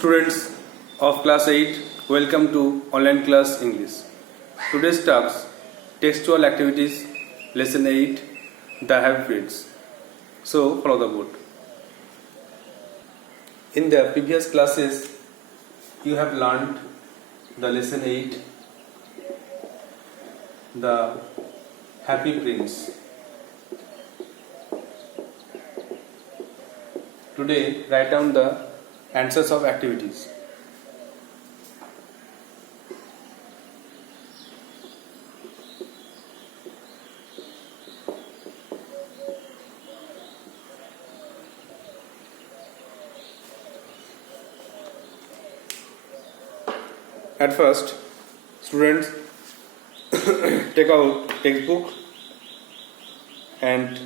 Students of class 8, welcome to online class English. Today's task, textual activities, lesson 8, the habits. So follow the board. In the previous classes, you have learned the lesson 8, the happy prince. Today, write down the answers of activities. At first, students take out textbook and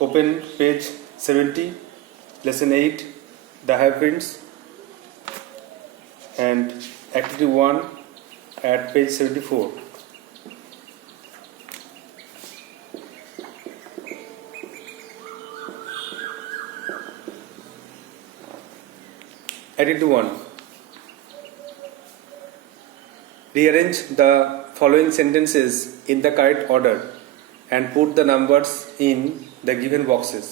open page 70, lesson 8, the habits, and activity 1 at page 74. Activity 1. Rearrange the following sentences in the correct order and put the numbers in the given boxes.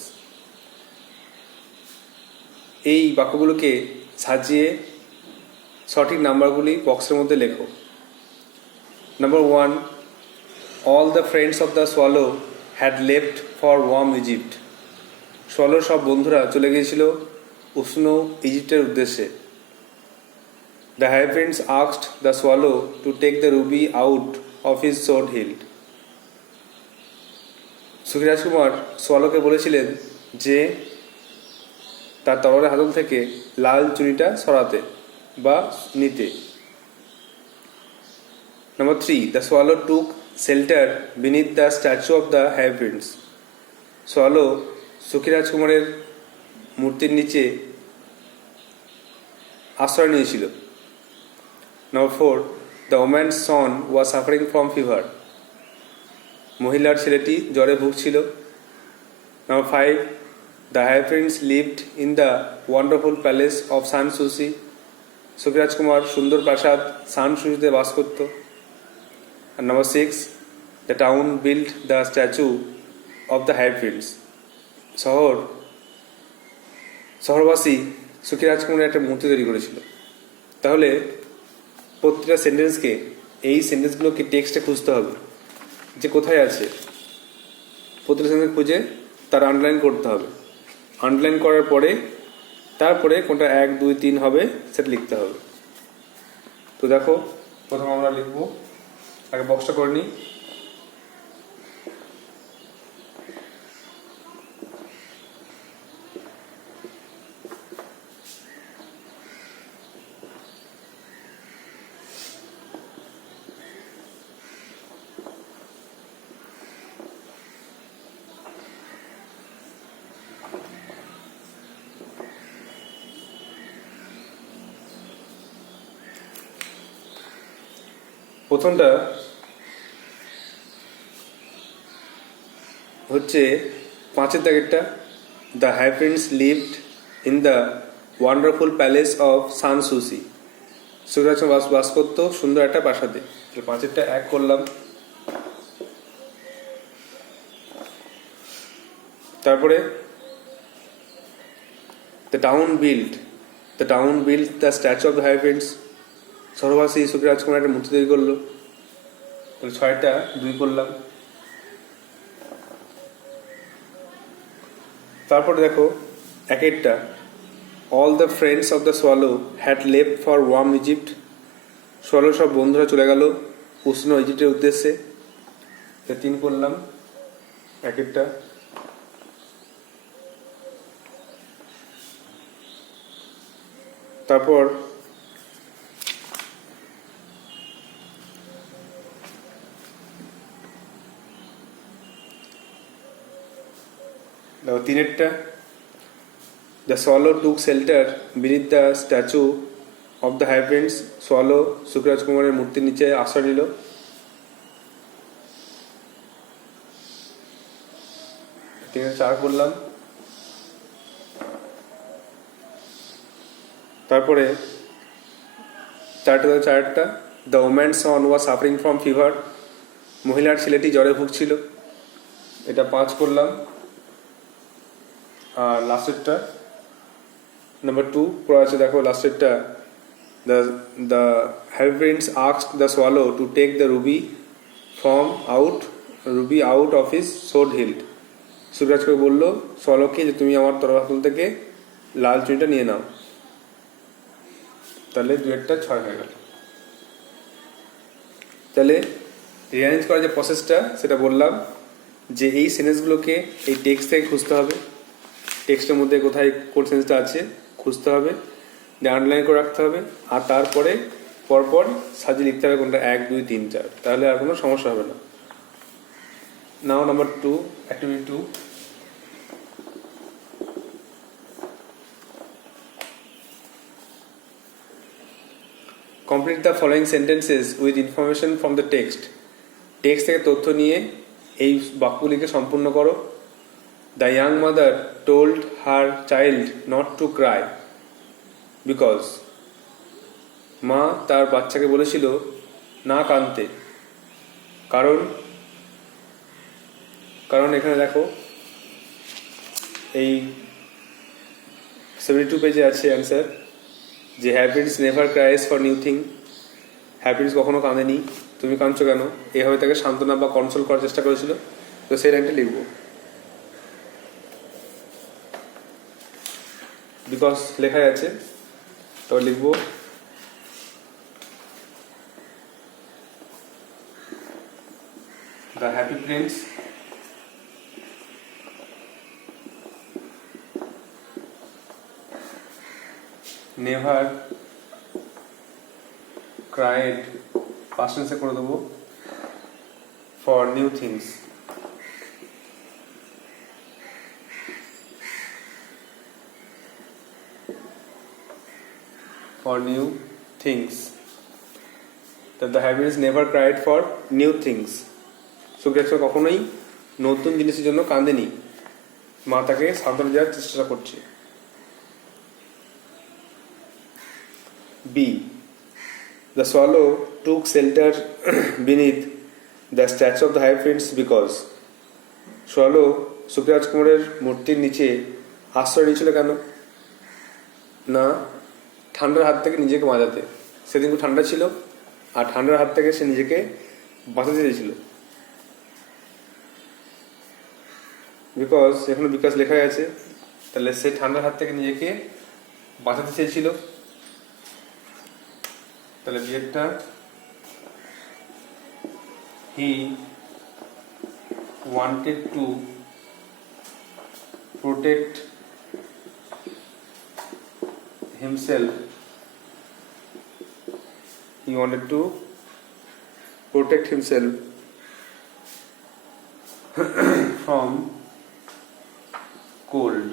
এই বাক্যগুলোকে সাজিয়ে সঠিক নাম্বারগুলি বক্সের মধ্যে লেখো। Number 1. All the friends of the swallow had left for warm Egypt. swallow সব বন্ধুরা চলে গিয়েছিল উষ্ণ ইজিপ্টের উদ্দেশ্যে। The hybrids asked the swallow to take the ruby out of his sword hilt. সুখী রাজকুমার সোয়ালোকে বলেছিলেন যে তার তরবারের হাতল থেকে লাল চুড়িটা সরাতে বা নিতে। Number 3. The swallow took shelter beneath the statue of the hybrids. Swallow সুখী রাজকুমারের মূর্তির নিচে আশ্রয় নিয়েছিল। Number 4. The woman's son was suffering from fever. মহিলার ছেলেটি জ্বরে ভুগছিল। Number 5. The hybrids lived in the wonderful palace of Sanssouci. সুখী রাজকুমার সুন্দর প্রাসাদ সানসুসিতে বাস করত। And number 6. The town built the statue of the hybrids. শহরবাসী সুখী রাজকুমারের একটা মূর্তি তৈরি করেছিল। তাহলে প্রত্যেকটা সেন্টেন্সকে এই সেন্টেন্সগুলোকে টেক্সটে খুঁজতে হবে যে কোথায় আছে। প্রত্যেকটা সেন্টেন্স খুঁজে তার আন্ডারলাইন করতে হবে। আন্ডারলাইন করার পরে তারপরে কোনটা 1, 2, 3 হবে সেটা লিখতে হবে। তো দেখো প্রথম আমরা লিখবো, আগে বক্সটা করে নিই। প্রথমটা হচ্ছে 5-এর দাগেরটা, the hybrids lived in the wonderful palace of Sanssouci. সুখী রাজকুমার বাস করত সুন্দর একটা প্রাসাদে। 5-এরটা 1 করলাম। তারপরে the town build the statue of the hybrids. শহরবাসী সুখী রাজকুমার একটা মূর্তি তৈরি করলো। 6টা 2 করলাম। তারপরে দেখো 1-এরটা, all the friends of the swallow had left for warm Egypt. Swallow সব বন্ধুরা চলে গেল উষ্ণ ইজিপ্টের উদ্দেশ্যে। 3 করলাম 1-এরটা। তারপর Now 3-এরটা, the swallow took shelter beneath the statue of the hybrids. swallow সুখী রাজকুমারের মূর্তির নিচে আশ্রয় নিল। 3-4 করলাম। তারপরে চারটা the woman Son was suffering from fever, মহিলার ছেলেটি জ্বরে ভুগছিল, এটা 5 করলাম। আর লাস্টেরটা নাম্বার 2 পড়া আছে, দেখো লাস্টেরটা, the heavens asked the swallow to take the ruby out of his sword hilt. সুরাজকে বললো সোয়ালোকে যে তুমি আমার তরবারি থেকে লাল চুনিটা নিয়ে নাও। তাহলে 2-1 6 হয়ে গেল। তাহলে রিঅ্যারেঞ্জ করার যে প্রসেসটা সেটা বললাম, যে এই সেন্টেন্সগুলোকে এই টেক্সট থেকে খুঁজতে হবে, টেক্সটের মধ্যে কোথায় কোন সেন্সটা আছে খুঁজতে হবে, আন্ডারলাইন করে রাখতে হবে, আর তারপরে পরপর সাজিয়ে লিখতে হবে কোনটা 1 2 3 4, তাহলে আর কোনো সমস্যা হবে না। Now number 2, activity 2, complete the following sentences with information from the text. Text থেকে তথ্য নিয়ে এই বাক্যগুলিকে সম্পূর্ণ করো। The young mother told her child not to cry because, মা তার বাচ্চাকে বলেছিল না কাঁদতে, কারণ এখানে দেখো এই 72 পেজে আছে অ্যান্সার, যে হ্যাপিনেস নেভার ক্রাইস ফর নিউ থিং, হ্যাপিনেস কখনো কাঁদেনি, তুমি কাঁদছো কেন, এভাবে তাকে সান্ত্বনা বা কনসোল করার চেষ্টা করেছিল। তো সেই লাইনটা লিখবো, বিকজ লেখাই আছে, তবে লিখবো the happy prince never cried, past টেন্সে করে দেবো, for new things. For new things, that the happiness never cried for new things. সুগ্রাস কখনোই নতুন জিনিসের জন্য কাঁদেনি, মা তাকে সান্ত্বনা দেওয়ার চেষ্টা করছে। B. The swallow took shelter beneath the statue of the high prince because, swallow সুখী রাজকুমারের মূর্তির নিচে আশ্রয় নিয়েছিল কেন? না ঠান্ডার হাত থেকে নিজেকে বাঁচাতে, সেদিন খুব ঠান্ডা ছিল আর ঠান্ডার হাত থেকে সে নিজেকে বাঁচাতে চেয়েছিল। বিকজ এখানে বিকজ লেখা আছে, তাহলে সে ঠান্ডার হাত থেকে নিজেকে বাঁচাতে চেয়েছিল। তাহলে বিয়েরটা he wanted to protect himself, he wanted to protect himself from cold,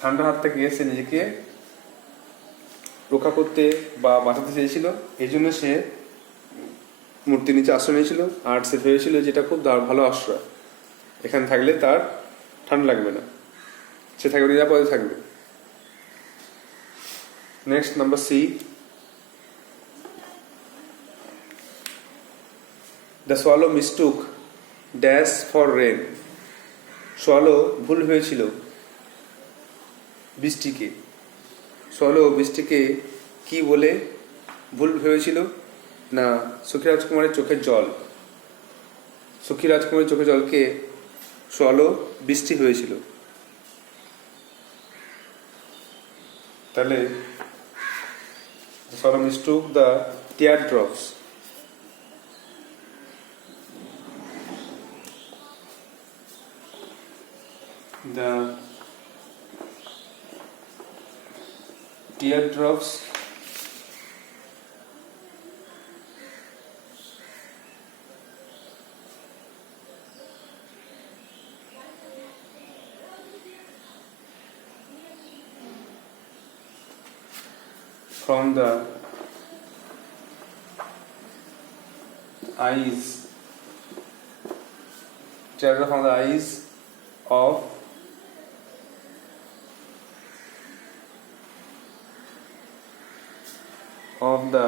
ঠান্ডার হাত থেকে সে নিজেকে রক্ষা করতে বা বাঁচাতে চেয়েছিল, এই জন্য সে মূর্তির নিচে আশ্রয় নিয়েছিল। আর সে ভেবেছিল যেটা খুব ভালো আশ্রয়, এখানে থাকলে তার ঠান্ডা লাগবে না, সে থাকবে নিরাপদে থাকবে। Next, number C. The swallow mistook dash for rain. Swallow ভুল হয়েছিল বৃষ্টিকে। swallow বৃষ্টিকে কি বলে ভুল হয়েছিল? না সুখী রাজকুমারের চোখের জল। সুখী রাজকুমারের চোখের জলকে swallow বৃষ্টি হয়েছিল। তাহলে the swallow mistook the teardrops. The teardrops from the eyes, teardrop from the eyes of of the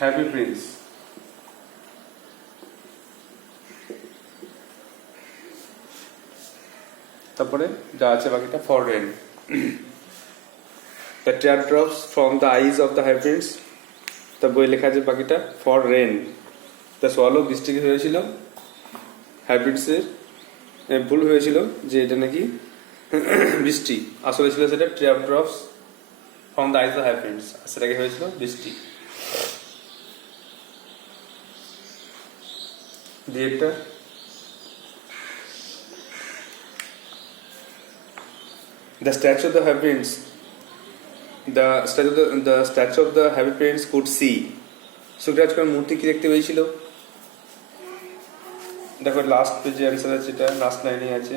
happy prince. তারপরে যা আছে বাকিটা for rain. The teardrops from the eyes of the happy prince. তা বই লেখা আছে বাকিটা for rain. The swallow বৃষ্টি হয়েছিল হ্যাপি প্রিন্সের ভুল হয়েছিল যে এটা নাকি বৃষ্টি, আসলে ছিল সেটা teardrops from the eyes of the happy prince, সেটাকে হয়েছিল বৃষ্টি। Director The statue of the happy prince. The statue of the happy prince could see. সুখরাজকার মূর্তি কি দেখতে পেয়েছিল? দেখো লাস্ট পেজে অ্যান্সার আছে, এটা লাস্ট লাইনে আছে।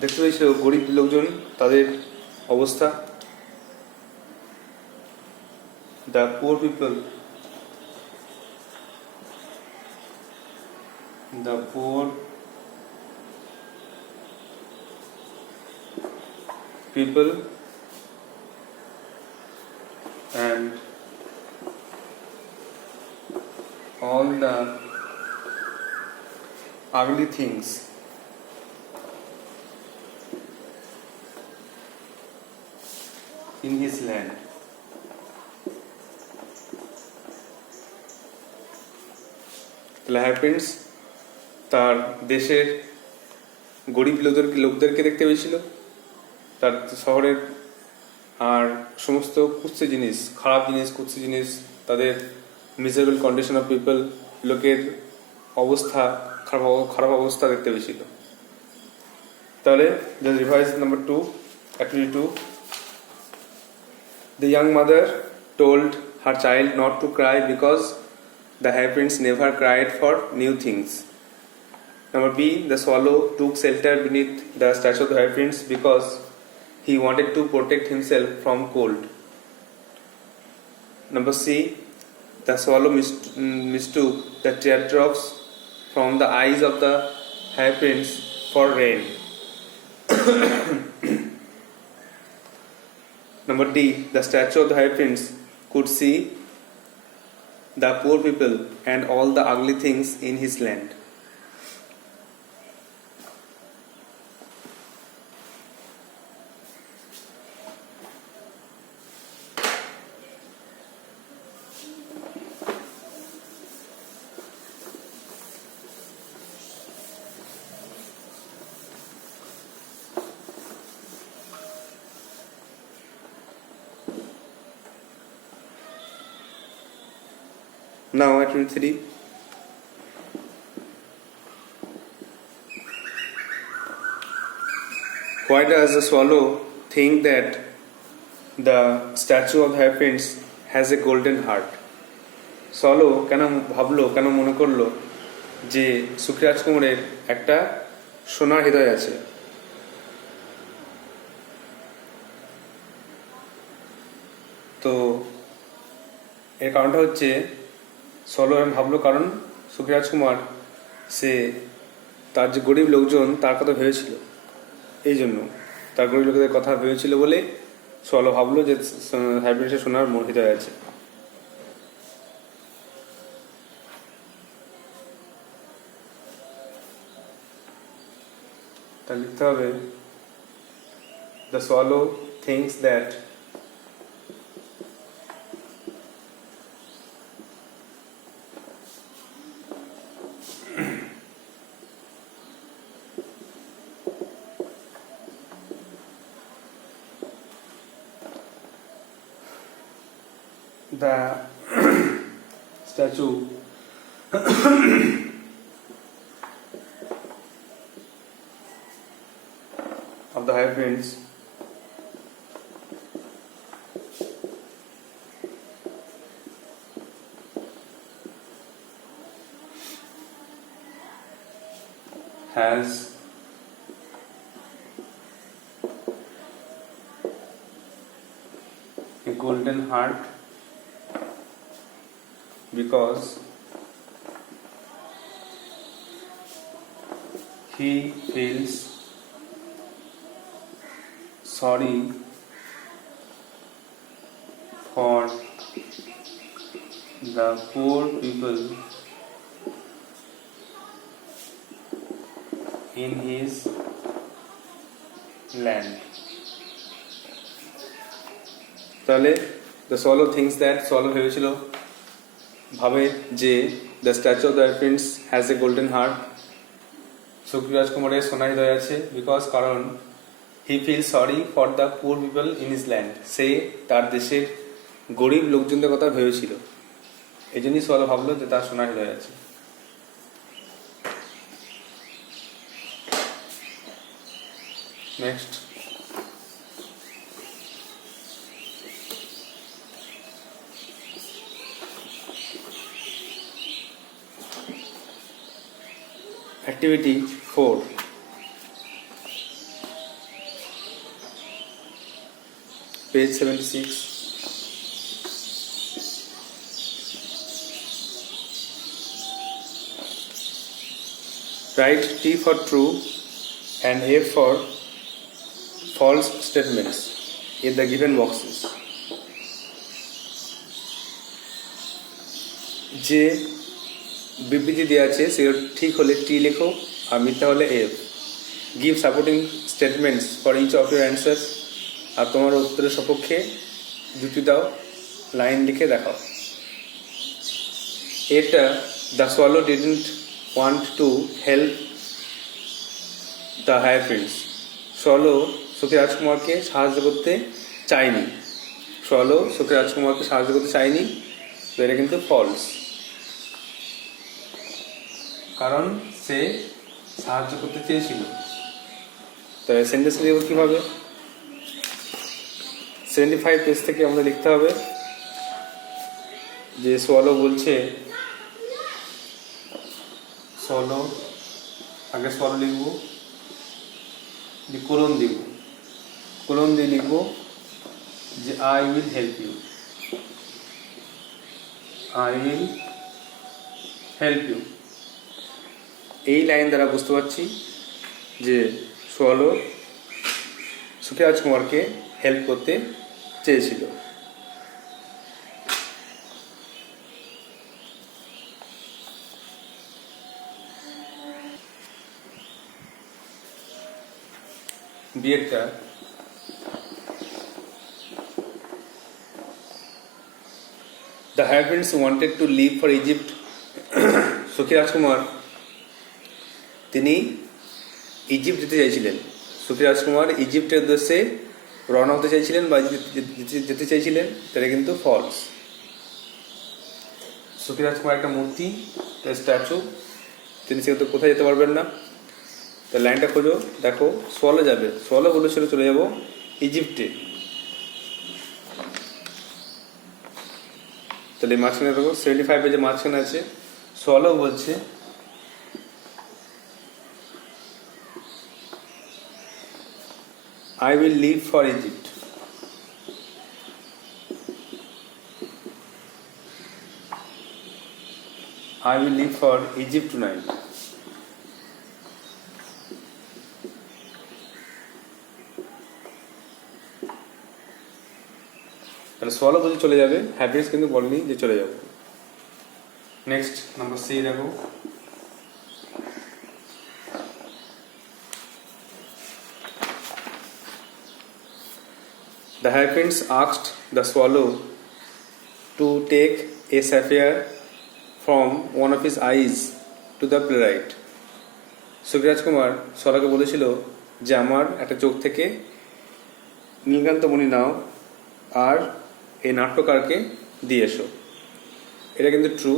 দেখতে পেয়েছিল গরিব লোকজন তাদের অবস্থা। The poor people. The poor people and all the ugly things in his land. তাহলে হ্যাপি প্রিন্স তার দেশের গরিব লোকদেরকে দেখতে পেয়েছিল, তার শহরের আর সমস্ত কুৎসিত জিনিস, খারাপ জিনিস, কুৎসিত জিনিস, তাদের মিজারেবল কন্ডিশন অফ পিপল, লোকের অবস্থা, খারাপ অবস্থা দেখতে পেয়েছিল। তাহলে revise number 2, activity 2. The young mother told her child not to cry because the happy prince never cried for new things. Number B, the swallow took shelter beneath the statue of the happy prince because he wanted to protect himself from cold. Number C, the swallow mistook the teardrops from the eyes of the happy prince for rain. Number D, the statue of the happy prince could see the poor people and all the ugly things in his land. Now activity 3. Why does the swallow think that the statue of the happy prince has a golden heart? swallow কেন ভাবলো, কেন মনে করলো যে সুখী রাজকুমারের একটা সোনার হৃদয় আছে? তো এর কারণটা হচ্ছে সোলো এম ভাবলো কারণ সুখী রাজকুমার সে তার যে গরিব লোকজন তার কথা ভেবেছিল, এই জন্য তার গরিব লোকদের কথা ভেবেছিল বলে সোলো ভাবলো যে হ্যাপি প্রিন্সের সোনার হৃদয় আছে। তা লিখতে হবে the swallow thinks that the statue of the happy prince has a golden heart because he feels sorry for the poor people in his land. তাহলে the swallow thinks that swallow ভেবেছিল ভাবে যে the statue of the prince has a golden heart. Sukhdev রাজকুমারের সোনার হৃদয় আছে বিকজ কারণ he feels sorry for the poor people in his land. সে তার দেশের গরিব লোকজনদের কথা ভেবেছিল, এই জন্যই সোয়ালো ভাবলো যে তার সোনার হৃদয় আছে। Next, activity 4. Page 76. Write T for true and A for false statements in the given boxes. যে বিবৃতি দেওয়া আছে সেগুলো ঠিক হলে টি লেখো আর মিথ্যা হলে F. Give supporting statements for each of your answers, আর তোমার উত্তরের সপক্ষে যুক্তি দাও, লাইন লিখে দেখাও। এটা the swallow didn't want to help the higher prince. Swallow সুখী রাজকুমারকে সাহায্য করতে চায়নি। সোয়ালো সুখী রাজকুমারকে সাহায্য করতে চায়নি, তো এটা কিন্তু ফলস, কারণ সে সাহায্য করতে চেয়েছিল। তাই সেন্টেন্স লিখব কীভাবে? 75 পেজ থেকে আমাদের লিখতে হবে যে সোয়ালো বলছে, সোয়ালো আগে সোয়ালো লিখবো, কোলন দিব, কোলন দিয়ে লিখবো যে I will help you, I will help you. এই লাইন দ্বারা বুঝতে পারছি যে সোয়ালো সুখী রাজকুমারকে হেল্প করতে চেয়েছিল। বিয়েরটা The high prince wanted to leave for Egypt. সুখী রাজকুমার তিনি ইজিপ্ট যেতে চাইছিলেন। সুখী রাজকুমার ইজিপ্টের উদ্দেশ্যে রওনা হতে চাইছিলেন বা যেতে চাইছিলেন, তাহলে কিন্তু ফলস। সুখী রাজকুমার একটা মূর্তি, স্ট্যাচু, তিনি সেহেতু কোথায় যেতে পারবেন না। তো লাইনটা খোঁজো, দেখো সোয়ালো যাবে, সোয়ালো বলেছিল চলে যাব ইজিপ্টে, তাহলে মাঝখানে দেখো 75 পেজে মাঝখানে আছে সোয়ালো বলছে I will leave for Egypt. I will leave for Egypt tonight. তাহলে সোয়ালো বলছে চলে যাবে, হ্যাপিনেস কিন্তু বলেনি যে চলে যাবে। নেক্সট নাম্বার সি দেখো, The high prince asked the swallow to take a sapphire from one of his eyes to the playwright. সুখী রাজকুমার সোয়ালোকে বলেছিল যে আমার একটা চোখ থেকে নীলকান্ত মণি নাও আর এই নাট্যকারকে দিয়ে এসো। এটা কিন্তু ট্রু,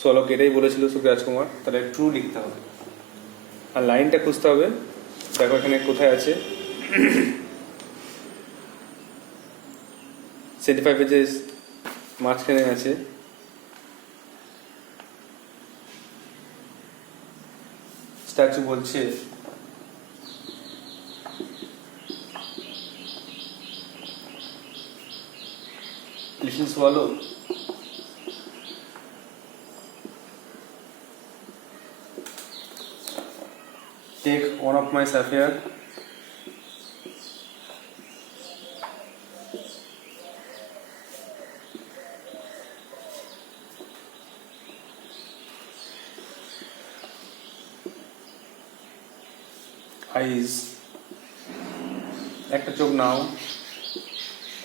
সোয়ালোকে এটাই বলেছিল সুখী রাজকুমার, তাহলে ট্রু লিখতে হবে। আর লাইনটা খুঁজতে হবে, দেখো এখানে কোথায় আছে, 75 পেজেস মাঝখানে আছে। স্ট্যাচু বলছে little swallow take one of my sapphire eyes, একটা চোখ নাও,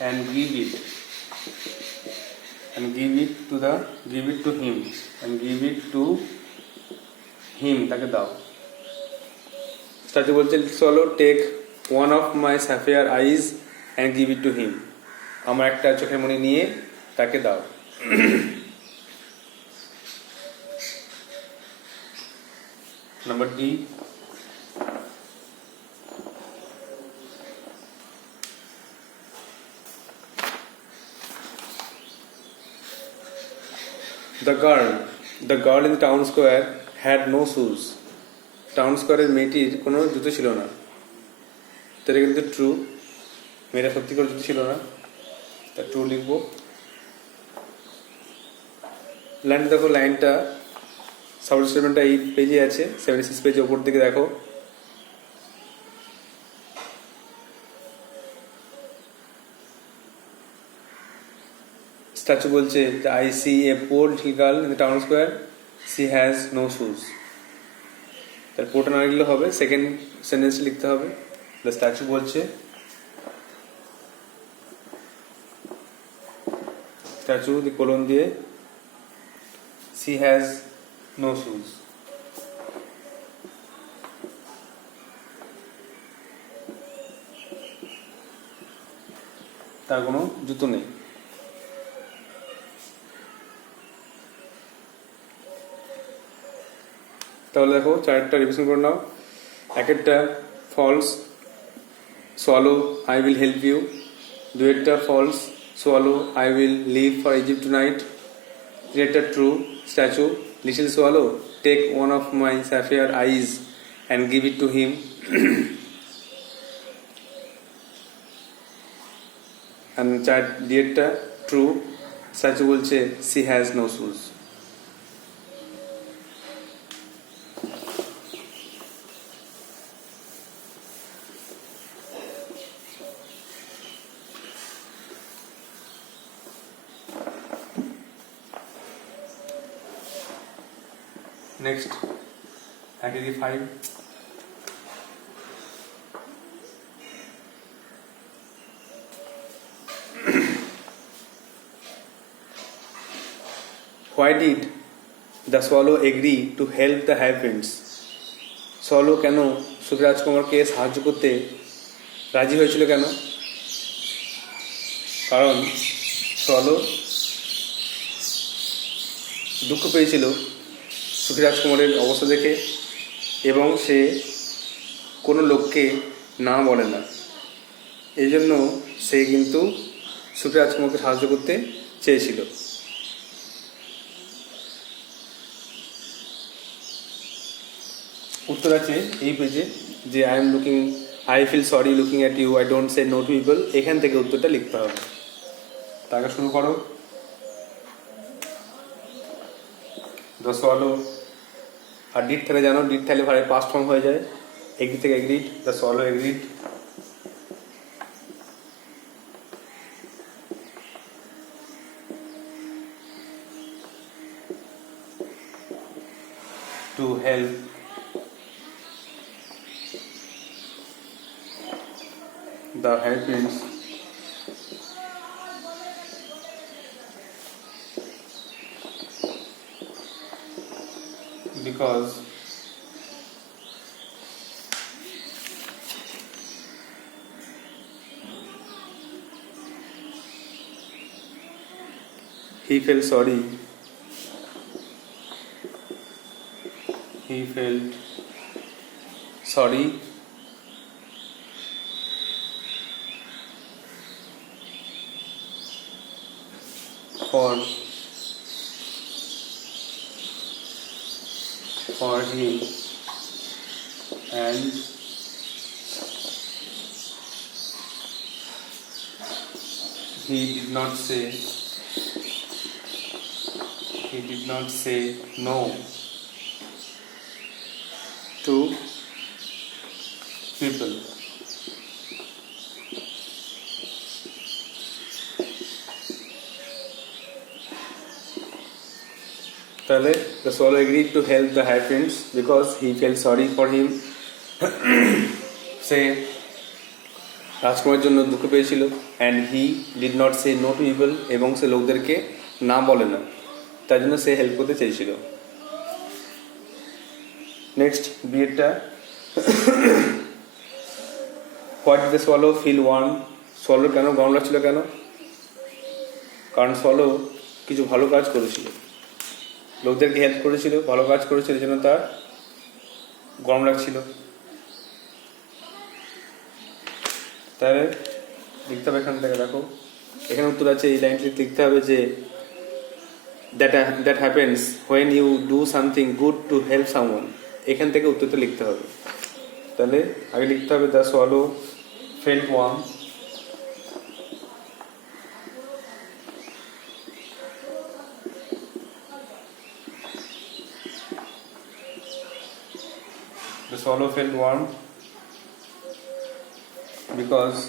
and give it to him, and give it to him, তাকে দাও। স্ট্যাচু বলছে swallow take one of my sapphire eyes and give it to him, আমার একটা চোখের মণি নিয়ে তাকে দাও। Number D, the girl in the town square had no shoes, town স্কোয়ারের মেয়েটির কোনো জুতো ছিল না। তো এটা কিন্তু ট্রু, মেয়েরা সত্যি করে জুতো ছিল না, তা ট্রু লিখবো। লাইনটা দেখো, লাইনটা সাবজেক্ট স্টেটমেন্টটা এই পেজে আছে, 76 পেজে ওপর দিকে দেখো। স্ট্যাচু বলছে I see a poor little girl in the town square, she has no shoes. তার পোর্টা না লিখলে হবে, সেকেন্ড সেন্টেন্স লিখতে হবে। দ্য স্ট্যাচু বলছে, স্ট্যাচু দি কোলন দিয়ে সি হ্যাজ নো শুজ। তার কোনো জুতো নেই। তাহলে দেখো চারটা রিভিশন করে নাও। একটা false, swallow I will help you. দুয়েরটা false, swallow I will leave for Egypt tonight. তিনেরটা true, statue little swallow take one of my sapphire eyes and give it to him. And ডিয়েরটা ট্রু, স্ট্যাচু বলছে she has no shoes. Next, activity 5. Why did the swallow agree to help the hyacinths? swallow কেন সুখী রাজকুমারকে সাহায্য করতে রাজি হয়েছিল কেন? কারণ swallow দুঃখ পেয়েছিল সুখী রাজকুমারের অবস্থা দেখে, এবং সে কোনো লোককে না বলে না। এই জন্য সে কিন্তু সুখী রাজকুমারকে সাহায্য করতে চেয়েছিল। উত্তর আছে এই পেজে, যে I feel sorry looking at you, I don't say no to people. এখান থেকে উত্তরটা লিখতে হবে। তাকে শুরু করো। দ্য সোয়ালো, আর ডিড থেকে জানো, ডিড থাকলে ভারে পাস্ট ফর্ম হয়ে যায়। এগ্রি থেকে agreed, the swallow agreed. To help the hairpins because he felt sorry for him, and he did not say no to people. তাহলে the swallow agreed to help the hairpins because he felt sorry for him, সে রাজকুমারের জন্য দুঃখ পেয়েছিল, and he did not say no to people, এবং সে লোকদেরকে না বলে না, তার জন্য সে হেল্প করতে চেয়েছিল। নেক্সট বিয়েরটা, what the swallow feel one, swallow কেন গরম লাগছিল কেন? কারণ সোয়ালো কিছু ভালো কাজ করেছিল, লোকদেরকে হেল্প করেছিল, ভালো কাজ করেছিল, এই জন্য তার গরম লাগছিল। তাহলে লিখতে হবে এখান থেকে, দেখো এখানে উত্তর আছে, এই লাইনটি লিখতে হবে যে that happens when you do something good to help someone, এখান থেকে উত্তরটা লিখতে হবে। তাহলে আগে লিখতে হবে the swallow felt warm, the swallow felt warm because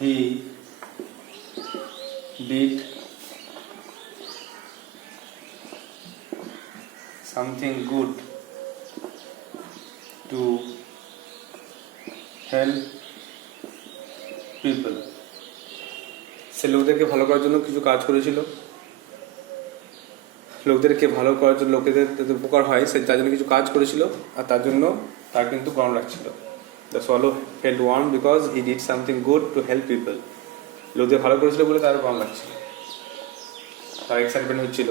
he did something good to help people. সে লোকদেরকে ভালো করার জন্য কিছু কাজ করেছিল, লোকদেরকে ভালো করার জন্য, লোকেদের যাতে উপকার হয় সে তার জন্য কিছু কাজ করেছিল, আর তার জন্য তার কিন্তু গরম লাগছিল। The swallow felt warm because he did something good to help people, লোকদের ভালো করেছিল বলে তার গরম লাগছিল, তার এক্সাইটমেন্ট হচ্ছিল,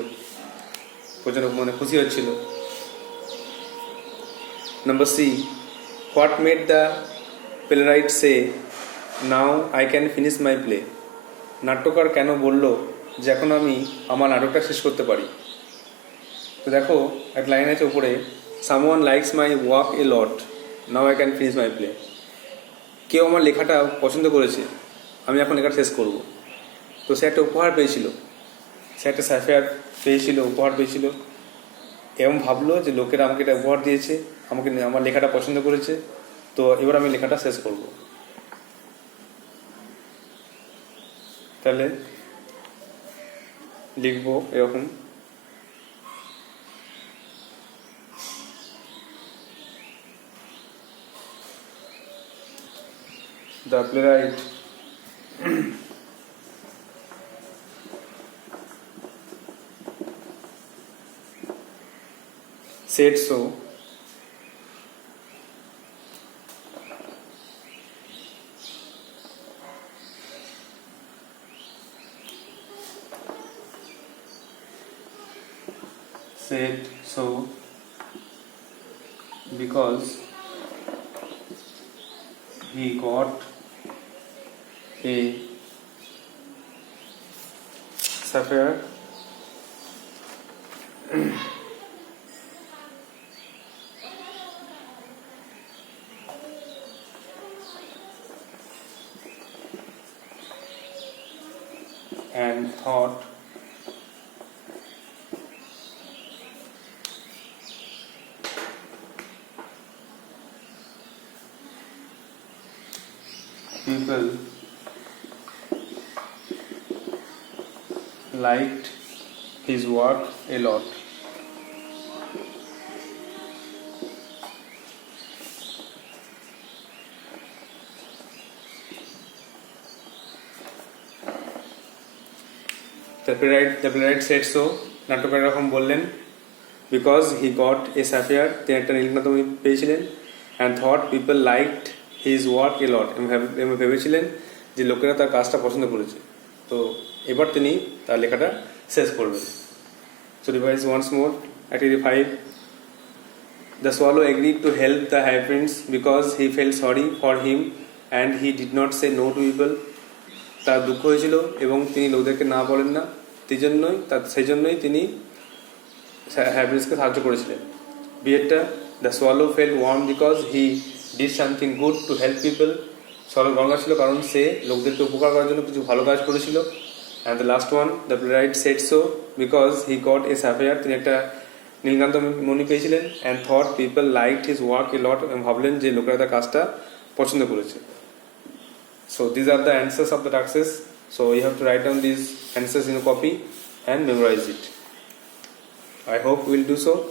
প্রচন্ড মানে খুশি হচ্ছিল। Number C, what made the playwright say now I can finish my play, নাট্যকার কেন বলল যে এখন আমি আমার নাটকটা শেষ করতে পারি? তো দেখো এক লাইন আছে উপরে, someone likes my work a lot now I can finish my play, কেউ আমার লেখাটা পছন্দ করেছে, আমি এখন লেখাটা শেষ করব। তো সে একটা উপহার পেয়েছিল, সে একটা স্যাফায়ার পেয়েছিল, উপহার পেয়েছিল, এবং ভাবলো যে লোকেরা আমাকে এটা উপহার দিয়েছে, আমাকে আমার লেখাটা পছন্দ করেছে, তো এবার আমি লেখাটা শেষ করব। তাহলে লিখবো এরকম, the playwright said so because he got a sapphire and thought people liked his work a lot. The playwright said so, নাট্যকার এরকম বললেন, because he got a sapphire, তিনি একটা নীলনতম পেয়েছিলেন, and thought people liked his work a lot, এবং ভেবেছিলেন যে লোকেরা তার কাজটা পছন্দ করেছে, তো এবার তিনি তার লেখাটা শেষ করবেন। So revise once more. Activity 5. The swallow agreed to help the high prince because he felt sorry for him and he did not say no to people. তার দুঃখ হয়েছিল এবং তিনি লোকদেরকে না বলেন না, সেই জন্যই তিনি হাই প্রিন্সকে সাহায্য করেছিলেন। বিয়েরটা, the swallow felt warm because he did something good to help people, swallow গঙ্গা ছিল কারণ সে লোকদেরকে উপকার করার জন্য কিছু ভালো কাজ করেছিল। And the last one, the playwright said so because he got a sapphire, তিনি একটা নীলকান্ত মণি পেয়েছিলেন। And thought people liked his work a lot, এবং ভাবলেন যে লোকেরা তার কাজটা পছন্দ করেছে। So these are the answers of the tasks. So you have to write down these answers in a copy and memorize it. I hope we will do so.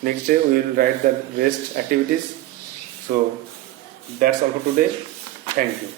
Next day we will write the rest activities. So that's all for today. Thank you.